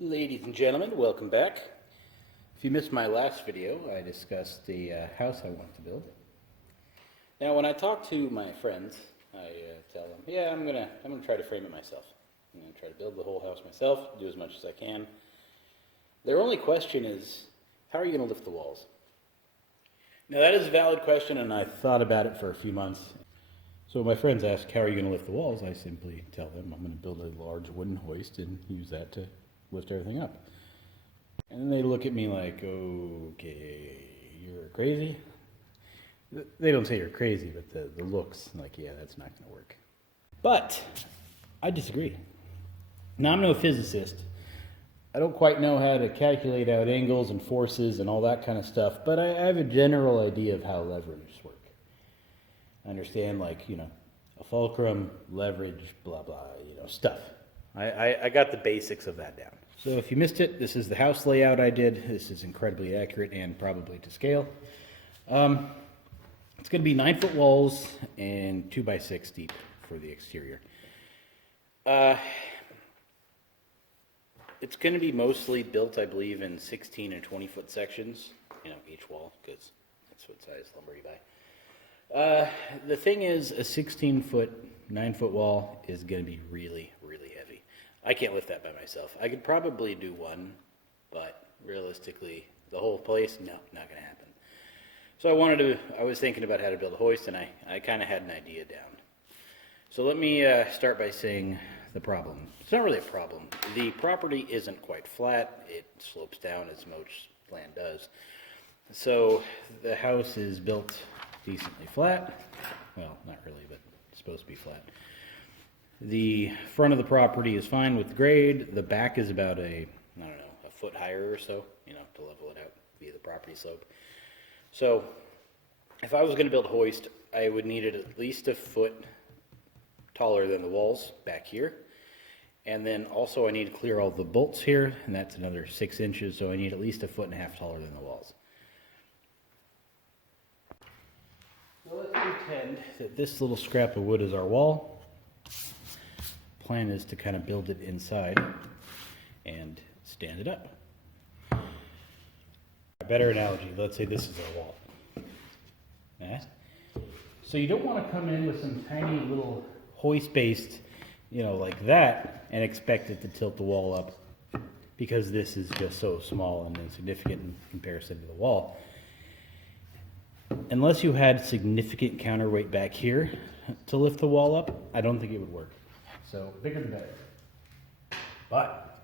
Ladies and gentlemen, welcome back. If you missed my last video, I discussed the house I want to build. Now, when I talk to my friends, I tell them, "Yeah, I'm gonna try to frame it myself. I'm gonna try to build the whole house myself, do as much as I can." Their only question is, "How are you gonna lift the walls?" Now, that is a valid question, and I thought about it for a few months. So when my friends ask, "How are you gonna lift the walls?" I simply tell them, "I'm gonna build a large wooden hoist and use that to lift everything up." And then they look at me like, "Okay, you're crazy." They don't say you're crazy, but the looks like, "Yeah, that's not going to work." But I disagree. Now, I'm no physicist. I don't quite know how to calculate out angles and forces and all that kind of stuff, but I have a general idea of how levers work. I understand, like, a fulcrum, leverage, blah, blah, stuff. I got the basics of that down. So if you missed it, this is the house layout I did. This is incredibly accurate and probably to scale. It's going to be 9-foot walls and 2x6 deep for the exterior. It's going to be mostly built, I believe, in 16 and 20-foot sections, each wall, because that's what size lumber you buy. The thing is, a 16-foot, 9-foot wall is going to be really, really heavy. I can't lift that by myself. I could probably do one, but realistically, the whole place, no, not going to happen. So I was thinking about how to build a hoist, and I kind of had an idea down. So let me start by saying the problem. It's not really a problem. The property isn't quite flat. It slopes down as most land does. So the house is built decently flat. Well, not really, but it's supposed to be flat. The front of the property is fine with grade. The back is about a foot higher or so, to level it out via the property slope. So if I was going to build a hoist, I would need it at least a foot taller than the walls back here. And then also I need to clear all the bolts here, and that's another 6 inches, so I need at least a 1.5 feet taller than the walls. So let's pretend that this little scrap of wood is our wall. Plan is to kind of build it inside and stand it up. A better analogy, let's say this is our wall. So you don't want to come in with some tiny little hoist-based, like that, and expect it to tilt the wall up, because this is just so small and insignificant in comparison to the wall. Unless you had significant counterweight back here to lift the wall up, I don't think it would work. So bigger the better. But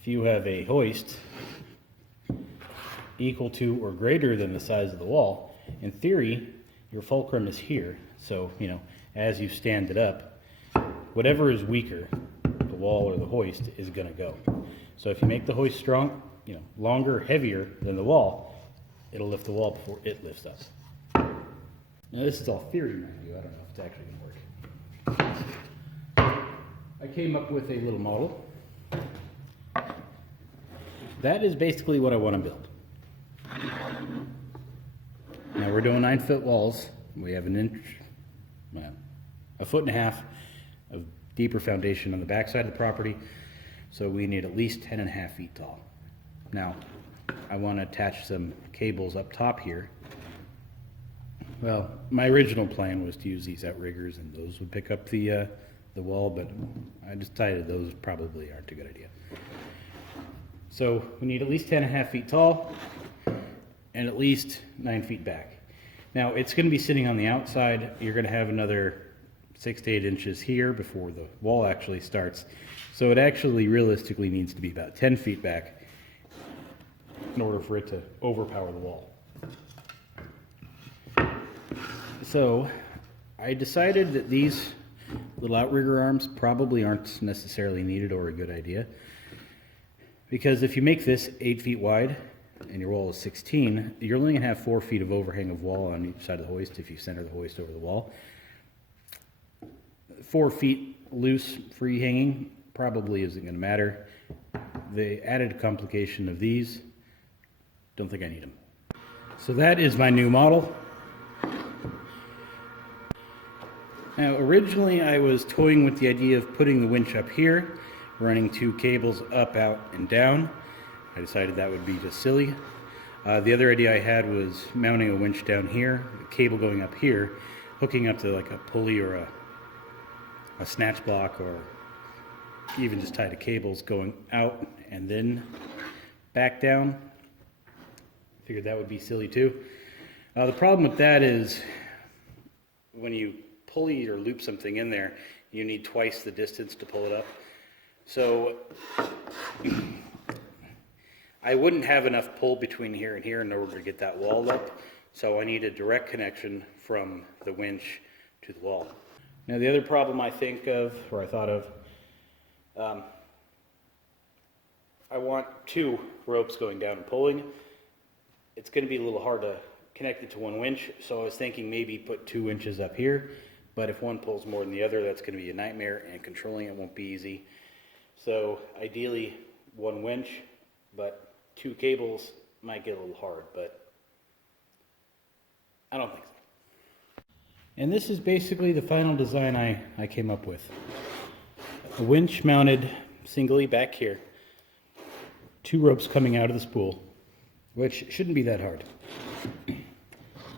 if you have a hoist equal to or greater than the size of the wall, in theory, your fulcrum is here. So, as you stand it up, whatever is weaker, the wall or the hoist, is going to go. So if you make the hoist strong, longer, heavier than the wall, it'll lift the wall before it lifts up. Now, this is all theory, mind you. I don't know if it's actually going to work. I came up with a little model. That is basically what I want to build. Now, we're doing 9-foot walls. We have a 1.5 feet of deeper foundation on the backside of the property, so we need at least 10.5 feet tall. Now, I want to attach some cables up top here. Well, my original plan was to use these outriggers, and those would pick up the wall, but I decided those probably aren't a good idea. So we need at least 10.5 feet tall and at least 9 feet back. Now, it's going to be sitting on the outside. You're going to have another 6 to 8 inches here before the wall actually starts. So it actually realistically needs to be about 10 feet back in order for it to overpower the wall. So I decided that these little outrigger arms probably aren't necessarily needed or a good idea, because if you make this 8 feet wide and your wall is 16, you're only going to have 4 feet of overhang of wall on each side of the hoist if you center the hoist over the wall. 4 feet loose, free hanging, probably isn't going to matter. The added complication of these, don't think I need them. So that is my new model. Now, originally I was toying with the idea of putting the winch up here, running 2 cables up, out, and down. I decided that would be just silly. The other idea I had was mounting a winch down here, a cable going up here, hooking up to like a pulley or a snatch block, or even just tie to cables going out and then back down. Figured that would be silly too. The problem with that is when you pulley or loop something in there, you need twice the distance to pull it up. So I wouldn't have enough pull between here and here in order to get that wall up, so I need a direct connection from the winch to the wall. Now the other problem I think of, or I thought of, I want 2 ropes going down and pulling. It's going to be a little hard to connect it to one winch, so I was thinking maybe put 2 winches up here, but if one pulls more than the other, that's going to be a nightmare, and controlling it won't be easy. So ideally 1 winch, but 2 cables might get a little hard, but I don't think so. And this is basically the final design I came up with. A winch mounted singly back here, 2 ropes coming out of the spool, which shouldn't be that hard.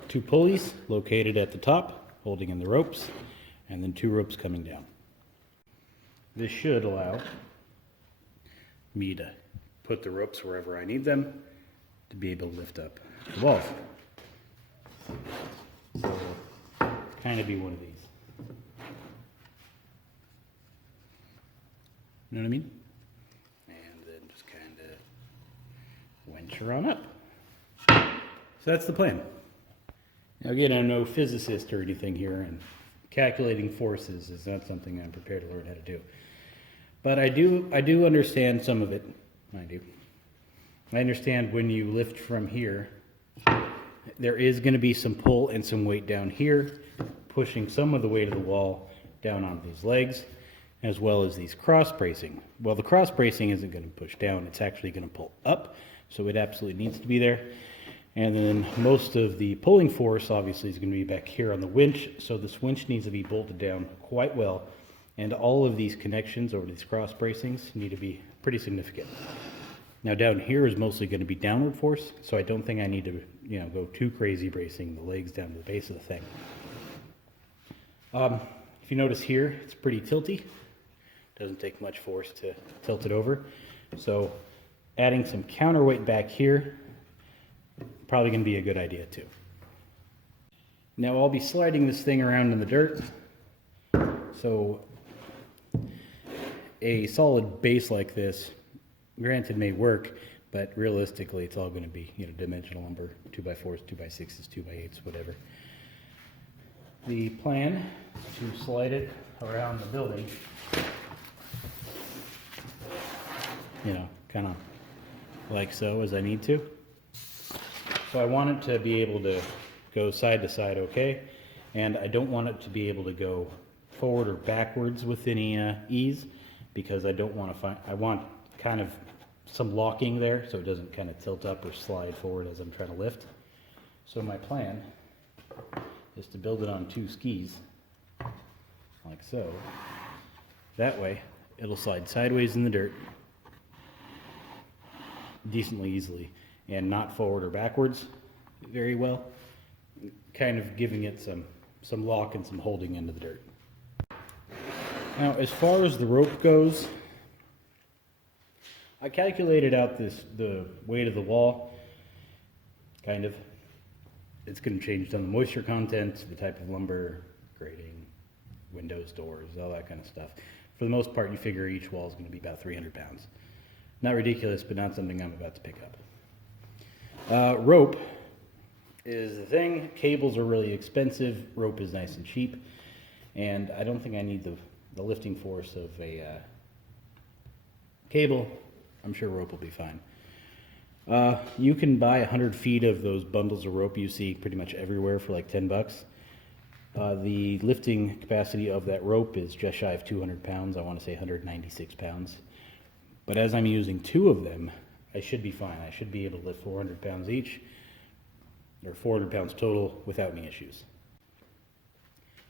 2 pulleys located at the top, holding in the ropes, and then 2 ropes coming down. This should allow me to put the ropes wherever I need them to be able to lift up the walls. So kind of be one of these. You know what I mean? And then just kind of winch her on up. So that's the plan. Now again, I'm no physicist or anything here, and calculating forces is not something I'm prepared to learn how to do. But I do understand some of it. I understand when you lift from here, there is going to be some pull and some weight down here, pushing some of the weight of the wall down onto these legs, as well as these cross bracing. Well, the cross bracing isn't going to push down, it's actually going to pull up, so it absolutely needs to be there. And then most of the pulling force obviously is going to be back here on the winch, so this winch needs to be bolted down quite well, and all of these connections over these cross bracings need to be pretty significant. Now down here is mostly going to be downward force, so I don't think I need to, go too crazy bracing the legs down to the base of the thing. If you notice here, it's pretty tilty. Doesn't take much force to tilt it over. So adding some counterweight back here, probably going to be a good idea too. Now I'll be sliding this thing around in the dirt. So a solid base like this, granted, may work, but realistically it's all going to be dimensional lumber, 2x4s, 2x6s, 2x8s, whatever. The plan is to slide it around the building, kind of like so, as I need to. So I want it to be able to go side to side okay, and I don't want it to be able to go forward or backwards with any ease, because I don't want to I want kind of some locking there so it doesn't kind of tilt up or slide forward as I'm trying to lift. So my plan is to build it on 2 skis, like so. That way it'll slide sideways in the dirt decently easily, and not forward or backwards very well, kind of giving it some lock and some holding into the dirt. Now as far as the rope goes, I calculated out the weight of the wall, kind of. It's going to change on the moisture content, the type of lumber, grading, windows, doors, all that kind of stuff. For the most part, you figure each wall is going to be about 300 pounds. Not ridiculous, but not something I'm about to pick up. Rope is the thing. Cables are really expensive. Rope is nice and cheap. And I don't think I need the lifting force of a cable. I'm sure rope will be fine. You can buy 100 feet of those bundles of rope you see pretty much everywhere for like $10. The lifting capacity of that rope is just shy of 200 pounds. I want to say 196 pounds. But as I'm using 2 of them, I should be fine. I should be able to lift 400 pounds each, or 400 pounds total, without any issues.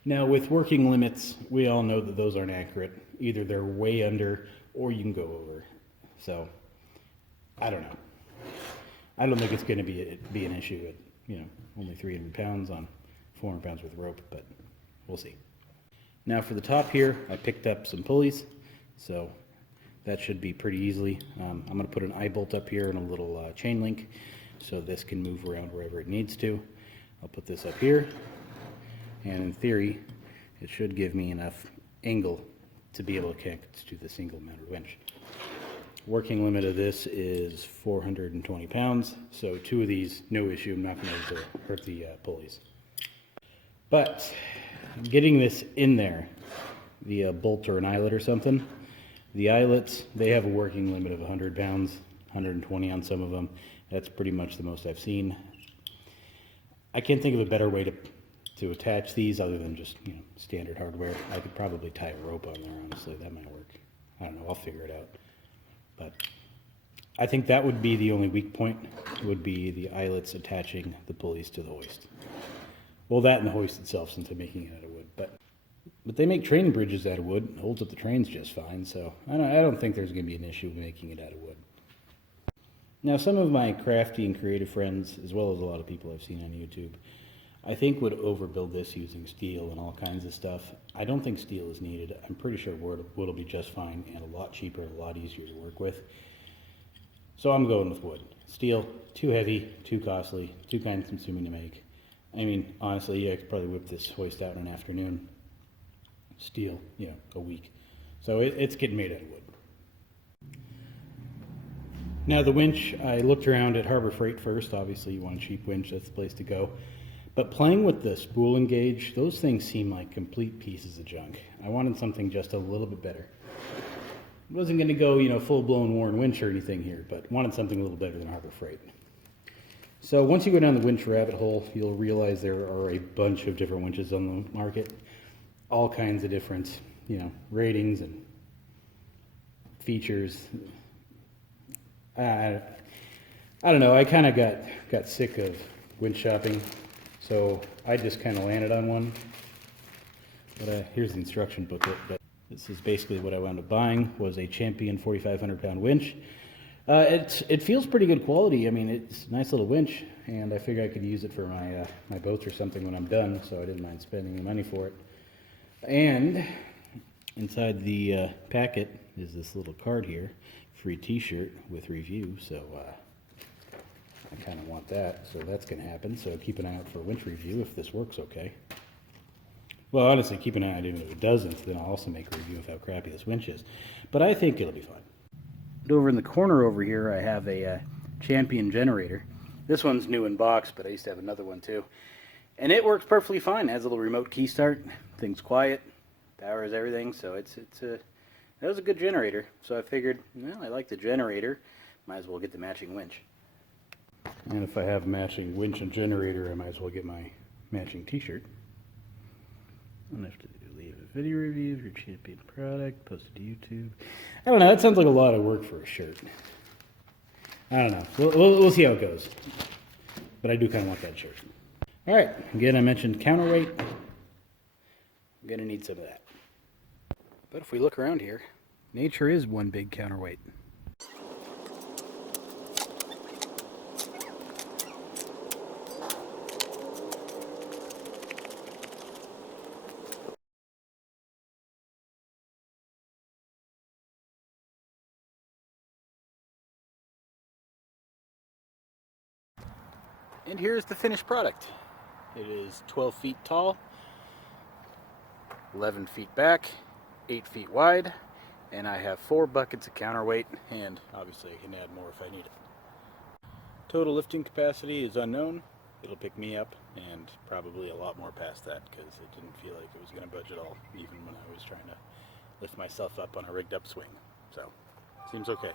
Now with working limits, we all know that those aren't accurate. Either they're way under or you can go over. So, I don't know. I don't think it's going to be an issue at, only 300 pounds on 400 pounds worth of rope, but we'll see. Now for the top here, I picked up some pulleys, so that should be pretty easily. I'm going to put an eye bolt up here and a little chain link, so this can move around wherever it needs to. I'll put this up here, and in theory, it should give me enough angle to be able to connect to the single mounted winch. Working limit of this is 420 pounds, so 2 of these, no issue. I'm not going to hurt the pulleys. But getting this in there via bolt or an eyelet or something, the eyelets, they have a working limit of 100 pounds, 120 on some of them. That's pretty much the most I've seen. I can't think of a better way to attach these other than just standard hardware. I could probably tie a rope on there, honestly. That might work. I don't know. I'll figure it out. But I think that would be the only weak point, would be the eyelets attaching the pulleys to the hoist. Well, that and the hoist itself, since I'm making it out of wood. But they make train bridges out of wood. It holds up the trains just fine, so I don't think there's going to be an issue with making it out of wood. Now, some of my crafty and creative friends, as well as a lot of people I've seen on YouTube, I think would overbuild this using steel and all kinds of stuff. I don't think steel is needed. I'm pretty sure wood will be just fine and a lot cheaper and a lot easier to work with. So I'm going with wood. Steel, too heavy, too costly, too time consuming to make. I mean, honestly, I could probably whip this hoist out in an afternoon. Steel, a week. So it's getting made out of wood. Now the winch, I looked around at Harbor Freight first. Obviously you want a cheap winch, that's the place to go. But playing with the spool and gauge, those things seem like complete pieces of junk. I wanted something just a little bit better. I wasn't going to go, full-blown Warren winch or anything here, but wanted something a little better than Harbor Freight. So once you go down the winch rabbit hole, you'll realize there are a bunch of different winches on the market. All kinds of different, ratings and features. I don't know, I kind of got sick of winch shopping. So I just kind of landed on one. But here's the instruction booklet. But this is basically what I wound up buying, was a Champion 4,500 pound winch. It feels pretty good quality. I mean, it's a nice little winch, and I figure I could use it for my boats or something when I'm done, so I didn't mind spending the money for it. And inside the packet is this little card here, free t-shirt with review, so I kind of want that, so that's going to happen. So keep an eye out for a winch review if this works okay. Well, honestly, keep an eye out even if it doesn't, then I'll also make a review of how crappy this winch is. But I think it'll be fine. And over in the corner over here, I have a Champion generator. This one's new in box, but I used to have another one too. And it works perfectly fine. It has a little remote key start. Thing's quiet, powers everything, so that was a good generator. So I figured, well, I like the generator, might as well get the matching winch. And if I have matching winch and generator, I might as well get my matching t-shirt. I'll have to leave a video review of your Champion product, post it to YouTube. I don't know, that sounds like a lot of work for a shirt. I don't know, we'll see how it goes. But I do kind of want that shirt. Alright, again I mentioned counterweight. I'm going to need some of that. But if we look around here, nature is one big counterweight. And here's the finished product. It is 12 feet tall, 11 feet back, 8 feet wide, and I have 4 buckets of counterweight, and obviously I can add more if I need it. Total lifting capacity is unknown. It'll pick me up, and probably a lot more past that, because it didn't feel like it was going to budge at all, even when I was trying to lift myself up on a rigged up swing. So, seems okay.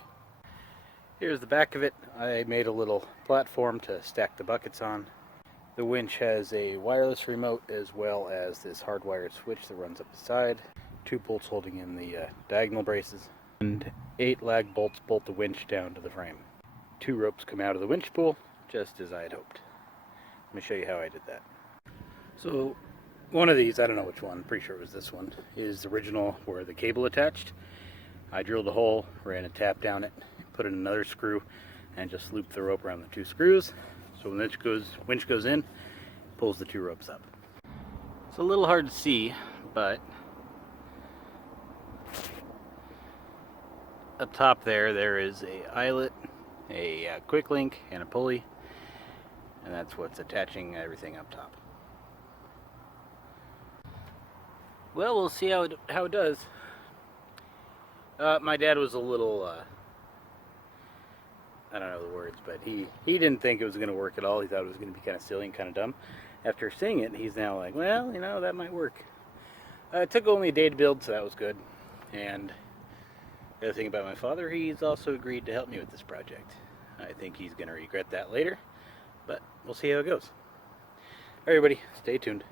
Here's the back of it. I made a little platform to stack the buckets on. The winch has a wireless remote as well as this hardwired switch that runs up the side. 2 bolts holding in the diagonal braces. And 8 lag bolts bolt the winch down to the frame. 2 ropes come out of the winch spool, just as I had hoped. Let me show you how I did that. So, one of these, I don't know which one, pretty sure it was this one, is the original where the cable attached. I drilled a hole, ran a tap down it, put in another screw, and just looped the rope around the 2 screws. So when the winch goes in, it pulls the 2 ropes up. It's a little hard to see, but up top there is a eyelet, a quick link, and a pulley, and that's what's attaching everything up top. Well, we'll see how it does. My dad was a little, I don't know the words, but he didn't think it was going to work at all. He thought it was going to be kind of silly and kind of dumb. After seeing it, he's now like, well, you know, that might work. It took only a day to build, so that was good. And the other thing about my father, he's also agreed to help me with this project. I think he's going to regret that later, but we'll see how it goes. All right, everybody, stay tuned.